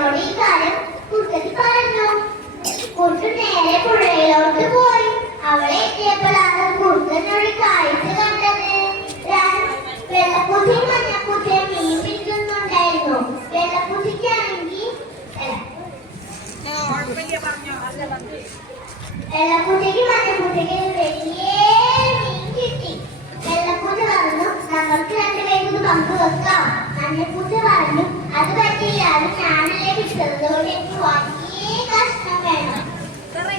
കുട്ടനോട് ഇക്കാര്യം പറഞ്ഞു? കുട്ടു നേരെ പുഴയിലോട്ട് പോയി. അവളെ എത്തിയപ്പോഴാണ് കുട്ടനോട് കാഴ്ച കണ്ടത്. വെള്ളക്കുത്തി മഞ്ഞക്കുത്തി മീൻ പിടിക്കുന്നുണ്ടായിരുന്നു വെള്ളക്കുത്തിക്കാണെങ്കിൽ വെള്ളക്കുത്തിക്ക് മഞ്ഞക്കുത്തിക്ക് വലിയ മീൻ കിട്ടി. വെള്ളക്കുത്തി പറഞ്ഞു നമുക്ക് രണ്ടുപേർക്കും പങ്ക് വെക്കാം മഞ്ഞപ്പൂച്ച പറഞ്ഞു. അത് പറ്റില്ല അത് ഞാനല്ലേ എനിക്ക് വലിയ കഷ്ണം വേണം.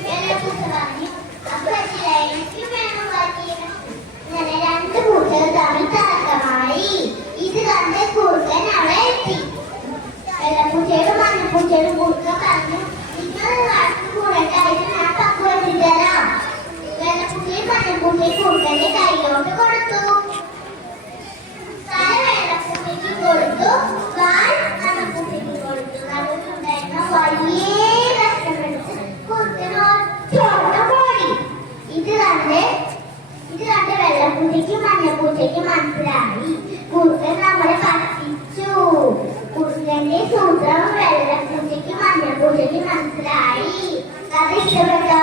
വെള്ളപ്പൂച്ച പറഞ്ഞു. അത് പറ്റില്ല എനിക്ക് വേണം രണ്ട് പൂച്ചകൾ തമ്മിൽ തർക്കമായി. ഇത് കണ്ട് കുറുക്കൻ അവിടെ എത്തി. വെള്ളപ്പൂച്ചയോടും മഞ്ഞപ്പൂച്ചയോടും കുറുക്കൻ പറഞ്ഞു നിങ്ങൾ കണ്ട് വെള്ളപ്പൂച്ചയ്ക്കും മഞ്ഞപ്പൂച്ചയ്ക്കും മനസ്സിലായി കുറുക്കൻ നമ്മളെ പറ്റിച്ചു കുറുക്കന്റെ സൂത്രം വെള്ളപ്പൂച്ചയ്ക്കും മഞ്ഞപ്പൂച്ചയ്ക്കും മനസ്സിലായി കഥ ഇഷ്ടപ്പെട്ടോ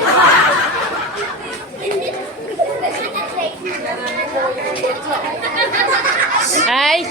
Ai.